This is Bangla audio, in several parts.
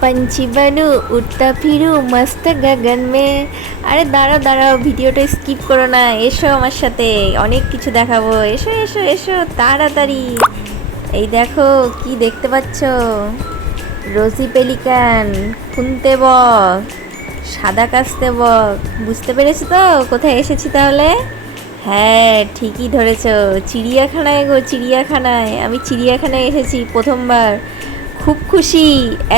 पंछी बनू उड़ता फिरू मस्त गगन में। আরে দাঁড়াও দাঁড়াও, ভিডিওটা স্কিপ করো না, এসো আমার সাথে, অনেক কিছু দেখাবো। এসো এসো এসো তাড়াতাড়ি। এই দেখো কি দেখতে পাচ্ছ, রোজি পেলিকান, খুনতে বক, সাদা কাস্তে বক। বুঝতে পেরেছো তো কোথায় এসেছি তাহলে? হ্যাঁ ঠিকই ধরেছো, চিড়িয়াখানায় গো, চিড়িয়াখানায়। আমি চিড়িয়াখানায় এসেছি প্রথমবার, খুব খুশি।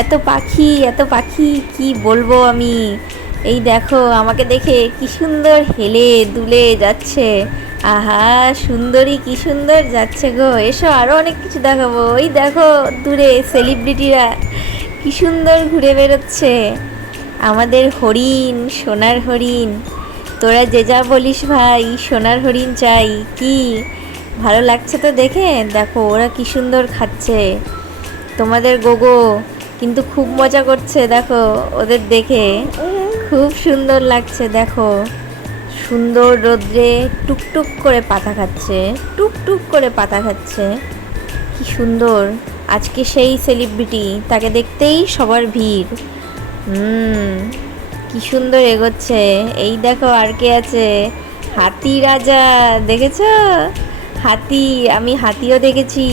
এত পাখি এত পাখি, কি বলবো আমি। এই দেখো আমাকে দেখে কি সুন্দর হেলে দুলে যাচ্ছে। আহা সুন্দরী, কি সুন্দর যাচ্ছে গো। এসো আরও অনেক কিছু দেখাবো। ওই দেখো দূরে সেলিব্রিটিরা কি সুন্দর ঘুরে বেরোচ্ছে। আমাদের হরিণ, সোনার হরিণ। তোরা যে যা বলিস ভাই, সোনার হরিণ চাই। কি ভালো লাগছে তো দেখে। দেখো ওরা কি সুন্দর খাচ্ছে। তোমাদের গোগো কিন্তু খুব মজা করছে, দেখো ওদের দেখে খুব সুন্দর লাগছে। দেখো সুন্দর রোদ্রে টুকটুক করে পাতা খাচ্ছে, টুকটুক করে পাতা খাচ্ছে। কি সুন্দর। আজকে সেই সেলিব্রিটি, তাকে দেখতেই সবার ভিড়। কি সুন্দর এগোচ্ছে। এই দেখো আর কে আছে, হাতি রাজা, দেখেছ? হাতি, আমি হাতিও দেখেছি।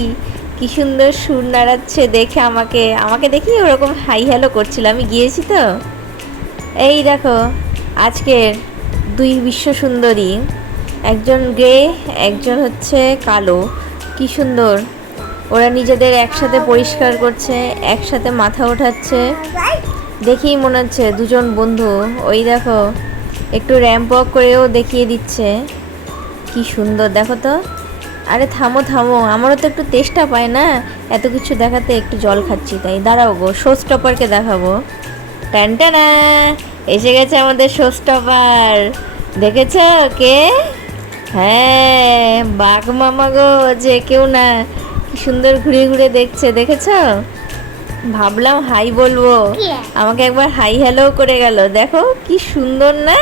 কি সুন্দর সুর নাড়াচ্ছে, দেখে আমাকে আমাকে দেখি ওরকম হাই হ্যালো করছিল, আমি গিয়েছি তো। এই দেখো আজকের দুই বিশ্ব সুন্দরী, একজন গ্রে, একজন হচ্ছে কালো। কি সুন্দর, ওরা নিজেদের একসাথে পরিষ্কার করছে, একসাথে মাথা ওঠাচ্ছে। দেখেই মনে হচ্ছে দুজন বন্ধু। ওই দেখো একটু র্যাম্প ওয়াক করেও দেখিয়ে দিচ্ছে। কি সুন্দর দেখো তো। আরে থামো থামো, আমারও তো একটু তেষ্টা পায় না এত কিছু দেখাতে, একটু জল খাচ্ছি তাই। দাঁড়াও গো, শো স্টপারকে দেখাবো। টানটানা, এসে গেছে আমাদের শো স্টপার। দেখেছ কে? হ্যাঁ বাঘ মামা গো, যে কেউ না। কি সুন্দর ঘুরে ঘুরে দেখছে, দেখেছ? ভাবলাম হাই বলবো, আমাকে একবার হাই হ্যালো করে গেল। দেখো কি সুন্দর না।